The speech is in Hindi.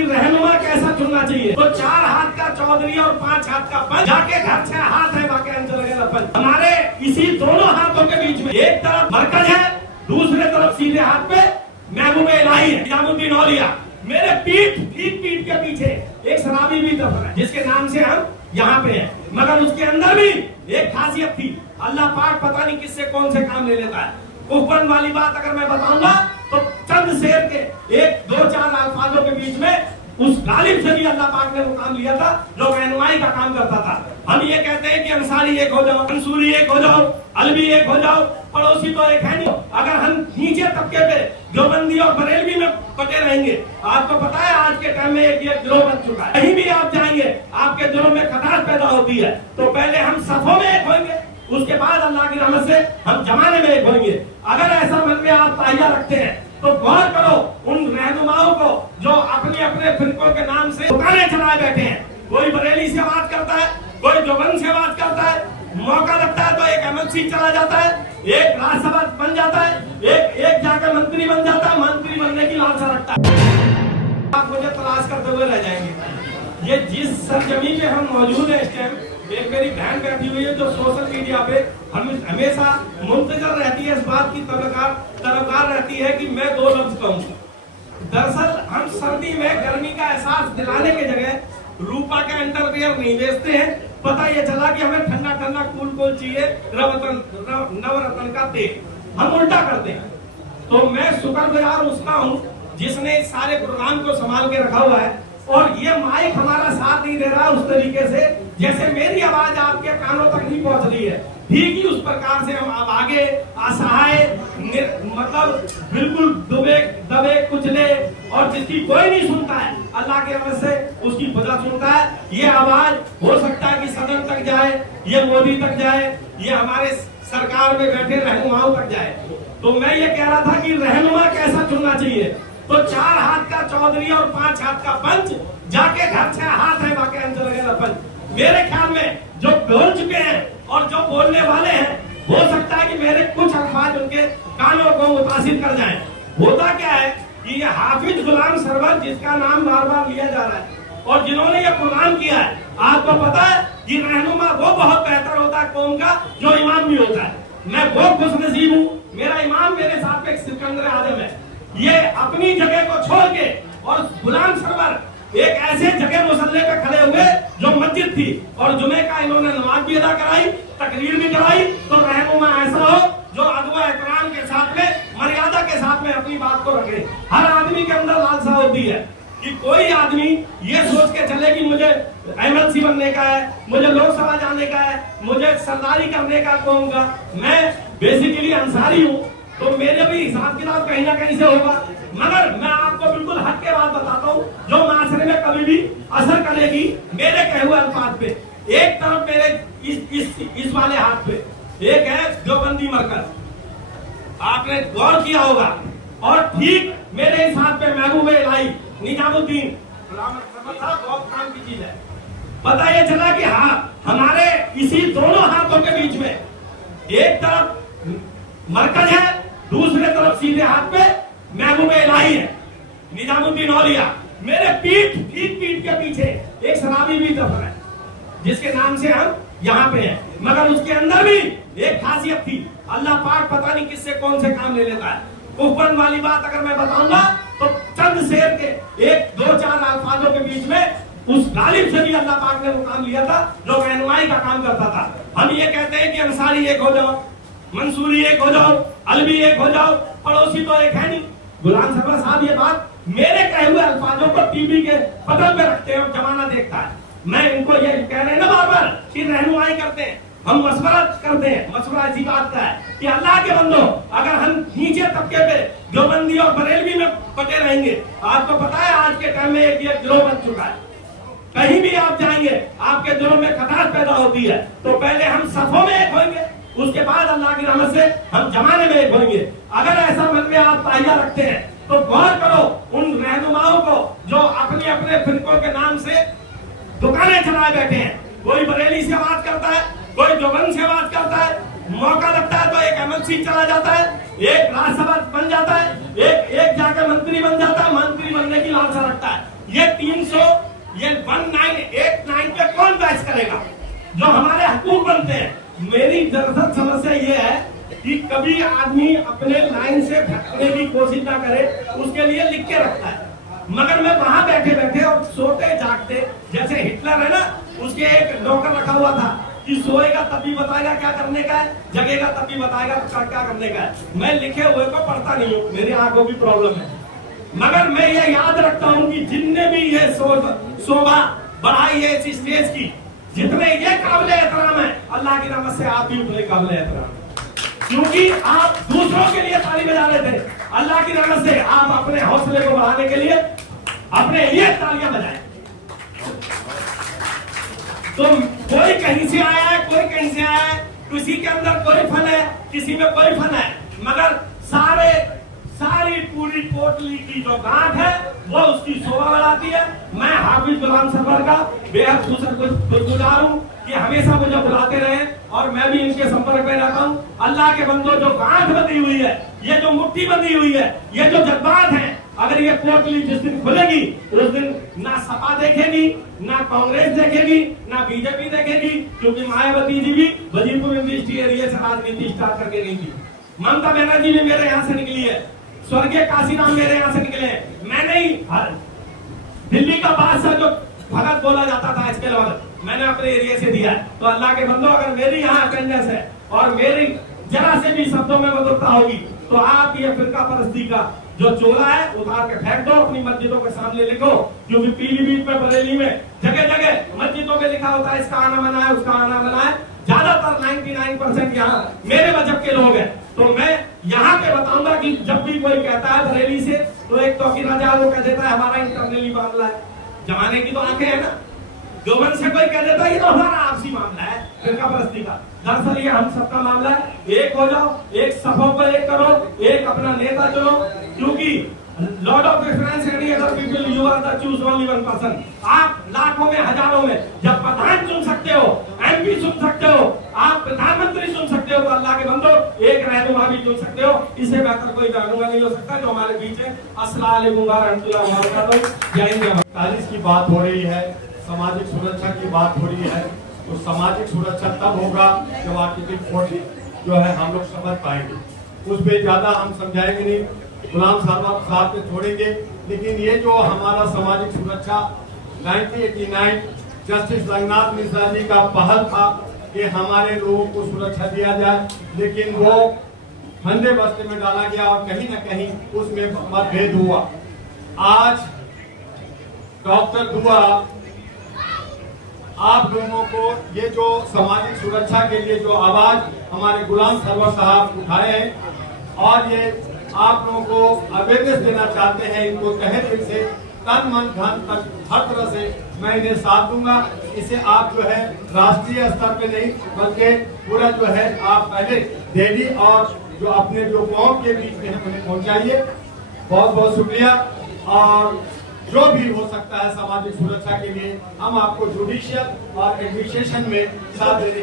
कि रहनुमा कैसा चुनना चाहिए। तो 4 हाथ का चौधरी और 5 हाथ का पंच, जाके घर 6 हाथ है बाकी अंचल पंच। हमारे इसी दोनों हाथों के बीच में एक तरफ मरकज है, दूसरे तरफ सीधे हाथ पे महबूबे इलाही है, निजामुद्दीन औलिया। मेरे ठीक पीठ के पीछे एक शराबी भी दफन है जिसके नाम से हम यहाँ पे हैं, मगर उसके अंदर भी एक खासियत थी। अल्लाह पाक पता नहीं किससे कौन से काम ले लेता है। कुफन वाली बात अगर मैं बताऊंगा तो चंद शेर के 1-2-4 अल्फाजों के बीच में उस गालिब से भी अल्लाह पाक ने वो काम लिया था जो रहनुमाई का काम करता था। हम ये कहते हैं कि अंसारी एक हो जाओ, मंसूरी एक हो जाओ, अलवी एक हो जाओ, पड़ोसी तो एक है नहीं। अगर हम नीचे तबके पे देवबंदी और बरेलवी में बटे रहेंगे, आपको पता है आज के टाइम में एक गिरोह बन चुका है। कहीं भी आप जाएंगे आपके दिलों में खटास पैदा होती है। तो पहले हम सफों में एक होंगे, उसके बाद अल्लाह की रहमत से हम जमाने में एक होंगे। अगर ऐसा मन में आप ताहिया रखते हैं तो गौर करो उन रहनुमाओं को जो अपने अपने फिरकों के नाम से दुकानें चलाए बैठे हैं। कोई बरेली से बात करता है, कोई देवबंद से बात करता है, मौका लगता है तो एक एमएलसी चला जाता है, एक राज्यसभा बन जाता है, एक जाकर मंत्री बन जाता है, मंत्री बनने की लालसा रखता है। आप मुझे तलाश करते हुए रह जाएंगे। ये जिस सरजमी पे हम मौजूद है इस टाइम, एक मेरी बहन बैठी हुई है जो सोशल मीडिया पे हमेशा मुंतजर रहती है, इस बात की तलबगार रहती है कि मैं 2 लफ्ज कहूँ। दरअसल हम सर्दी में गर्मी का एहसास दिलाने के जगह रूपा का अंडरवियर नहीं बेचते हैं। पता ये चला कि हमें ठंडा ठंडा कूल चाहिए, नवरत्न का तेल। हम उल्टा करते हैं। तो मैं शुक्रगुजार उसका हूँ जिसने इस सारे प्रोग्राम को संभाल के रखा हुआ है। और ये माइक हमारा साथ नहीं दे रहा उस तरीके से जैसे मेरी आवाज आपके कानों तक नहीं पहुंच रही है, ठीक ही उस प्रकार से हम अब आगे असहाय मतलब बिल्कुल दबे कुचले और जिसकी कोई नहीं सुनता है, अल्लाह के रहमत से उसकी वजह सुनता है। ये आवाज हो सकता है कि सदन तक जाए, ये मोदी तक जाए, ये हमारे सरकार में बैठे रहनुमाओं तक जाए। तो मैं ये कह रहा था कि रहनुमा कैसा चुनना चाहिए। तो 4 हाथ का चौधरी और 5 हाथ का पंच, जाके घर 6 हाथ है बाकी अंचल पंच। मेरे ख्याल में जो बोल चुके हैं और जो बोलने वाले हैं, हो सकता है कि मेरे कुछ अल्फाज उनके कानों को मुतासिर कर जाएं। होता क्या है कि ये हाफिज गुलाम सरवर जिसका नाम बार बार लिया जा रहा है और जिन्होंने ये प्रोग्राम किया है, आपको पता है कि रहनुमा वो बहुत बेहतर होता है कौम का जो इमाम भी होता है। मैं वो खुशनसीब हूँ, मेरा इमाम मेरे साथ एक सिकंदर आजम है। ये अपनी जगह को छोड़ के और गुलाम सरवर एक ऐसे जगह मुसल्ले पे खड़े हुए जो मस्जिद थी और जुमे का इन्होंने नमाज भी अदा कराई, तकरीर भी कराई। तो रहनुमा ऐसा हो जो अदब एहतराम के साथ में, मर्यादा के साथ में अपनी बात को रखे। हर आदमी के अंदर लालसा होती है कि कोई आदमी ये सोच के चले कि मुझे एमएलसी बनने का है, मुझे लोकसभा जाने का है, मुझे सरदारी करने का कौम का। मैं बेसिकली अंसारी हूँ तो मेरे भी हिसाब किताब कहीं ना कहीं से होगा, मगर मैं आपको बिल्कुल हक के बात बताता हूँ जो माशरे में कभी भी असर करेगी मेरे कहे हुए अल्फाज पे। एक तरफ मेरे इस वाले हाथ पे एक है देवबंदी मरकज, आपने गौर किया होगा, और ठीक मेरे इस हाथ पे महबूबे इलाही निजामुद्दीन, बहुत काम की चीज है। पता ये चला कि हाँ हमारे इसी दोनों हाथों के बीच में एक तरफ मरकज है, दूसरे तरफ सीधे हाथ पे महबूबे इलाही है, निजामुद्दीन औलिया। मेरे ठीक पीठ के पीछे एक शराबी भी दफन है जिसके नाम से हम यहाँ पे हैं, मगर उसके अंदर भी एक खासियत थी। अल्लाह पाक पता नहीं किससे कौन से काम ले लेता है। कुफन वाली बात अगर मैं बताऊंगा तो चंद शेर के 1-2-4 अल्फाजों के बीच में उस गालिब से भी अल्लाह पाक ने वो काम लिया था जो रहनुमाई का काम करता था। हम ये कहते हैं कि अंसारी एक हो जाओ, मंसूरी एक हो जाओ, अलवी एक हो जाओ, पड़ोसी तो एक है नहीं। गुलाम सरवर साहब ये बात मेरे कहे हुए अल्फाजों को टीवी के पटल पे रखते हैं और जमाना देखता है। मैं इनको ये कह रहे हैं ना बार बार कि रहनुमाई करते हैं, हम मशवरा करते हैं। मशवरा ऐसी बात का है कि अल्लाह के बंदो अगर हम नीचे तबके पे देवबंदी और बरेलवी में बटे रहेंगे, आपको पता है आज के टाइम में एक गिरोह बन चुका है। कहीं भी आप जाएंगे आपके दिलों में खटास पैदा होती है। तो पहले हम सफों में एक होंगे, उसके बाद अल्लाह की रहमत से हम जमाने में एक होंगे। अगर ऐसा मन में आप ताहिया रखते हैं तो गौर करो उन रहनुमाओं को जो अपने अपने फिरकों के नाम से दुकानें चलाए बैठे हैं। कोई बरेली से बात करता है, कोई देवबंद से बात करता है, मौका लगता है तो एक एमएलसी चला जाता है, एक राज्यसभा बन जाता है, एक जाकर मंत्री बन जाता है, मंत्री बनने की लालसा रखता है। ये 300 ये 1989 पे कौन बहस करेगा जो हमारे हकूक बनते हैं। मेरी दरअसल समस्या ये है कि कभी आदमी अपने लाइन से भटकने की कोशिश ना करे, उसके लिए लिख के रखता है। मगर मैं वहां बैठे बैठे और सोते जागते, जैसे हिटलर है ना, उसके एक नौकर रखा हुआ था कि सोएगा तब भी बताएगा क्या करने का है, जगेगा तब भी बताएगा क्या करने का है। मैं लिखे हुए को पढ़ता नहीं हूँ, मेरी आंखों की प्रॉब्लम है, मगर मैं ये याद रखता हूँ कि जिनने भी ये शोभा बढ़ाई है इस स्टेज की, जितने ये काबिल एहतराम है, अल्लाह की रहमत से आप भी उतने काबिल एहतराम, क्योंकि आप दूसरों के लिए ताली बजा रहे थे। अल्लाह की रहमत से आप अपने हौसले को बढ़ाने के लिए अपने लिए तालियां बजाएं। तो कोई कहीं से आया है, कोई कहीं से आया है, किसी के अंदर कोई फन है, किसी में कोई फन है, मगर सारी पूरी पोटली की जो गांठ है वो उसकी शोभा बढ़ाती है। मैं हाफिज गुलाम सरवर का बेहद शुक्रगुजार हूँ कि हमेशा मुझे बुलाते रहे और मैं भी इनके संपर्क में रहता हूँ। अल्लाह के बंदो, जो गांठ बंधी हुई है, ये जो मुट्ठी बंधी हुई है, ये जो जज्बात हैं, अगर ये पोटली जिस दिन खुलेगी उस दिन ना सपा देखेगी, ना कांग्रेस देखेगी, ना बीजेपी देखेगी, क्योंकि मायावती जी भी वजीरपुर इंडस्ट्री एरिया से राजनीति स्टार्ट करके गई थी। ममता बनर्जी भी मेरे यहाँ से निकली है, स्वर्गीय काशीराम मेरे यहाँ से निकले। मैंने ही दिल्ली का बादशाह जो भगत बोला जाता था, इसके अलावा मैंने अपने एरिया से दिया। तो अल्लाह के बंदो, अगर मेरी यहाँ अटेंडेंस है और मेरी जरा से भी शब्दों में मधुरता होगी तो आप ये फिरका परस्ती का जो चोला है उतार के फेंक दो, अपनी मस्जिदों के सामने लिखो, क्योंकि पीलीभीत में, बरेली में, जगह जगह मस्जिदों में लिखा होता है इसका आना मना है, उसका आना मना है। ज्यादातर 99% यहाँ मेरे मजहब के लोग हैं। तो मैं यहाँ पे बताऊंगा कि जब भी कोई कहता है बरेली से, तो एक तौकीर राजा वो कह देता है हमारा इंटरनली मामला है। जमाने की तो आंखें है ना, देवबंद से कोई कह देता है ये तो हमारा आपसी मामला है फिरका परस्ती का। दरअसल ये हम सबका मामला है। एक हो जाओ, एक सफों पर एक करो, एक अपना नेता चुनो, क्योंकि lord of difference any other people, you are the choose only one person. आप लाखों में, हजारों में जब प्रधान चुन सकते हो, एमपी चुन सकते हो, आप प्रधानमंत्री चुन सकते हो, तो अल्लाह के बंदो एक रहनुमा भी चुन सकते हो। इससे बेहतर कोई रहनुमा नहीं हो सकता जो हमारे बीच है। अस्सलाम वालेकुम व रहमतुल्लाहि व बरकातहू। जय हिंद। 40 की बात हो रही है, सामाजिक सुरक्षा की बात हो रही है, तो सामाजिक सुरक्षा तब होगा जब आर्टिकल 40 जो है हम लोग समझ पाएंगे। उस पर ज्यादा हम समझाएंगे नहीं, गुलाम साहब पे छोड़ेंगे। लेकिन ये जो हमारा सामाजिक सुरक्षा 1989 जस्टिस रंगनाथ मिश्रा जी का पहल था कि हमारे लोगों को सुरक्षा दिया जाए, लेकिन वो फंदे बस्ते में डाला गया और कहीं न कहीं उसमें मतभेद हुआ। आज डॉक्टर दुआ आप लोगों को ये जो सामाजिक सुरक्षा के लिए जो आवाज हमारे गुलाम सरवर साहब उठाए हैं और ये आप लोगों को अवेयरनेस देना चाहते हैं, इनको तहे दिल से, तन मन धन तक हर तरह से मैं इन्हें साथ दूंगा। इसे आप जो है राष्ट्रीय स्तर पे नहीं बल्कि पूरा जो है आप पहले दिल्ली और जो अपने जो गाँव के बीच में है उन्हें पहुंचाइए। बहुत बहुत शुक्रिया। और जो भी हो सकता है सामाजिक सुरक्षा के लिए हम आपको जुडिशियल और एडमिनिस्ट्रेशन में साथ देने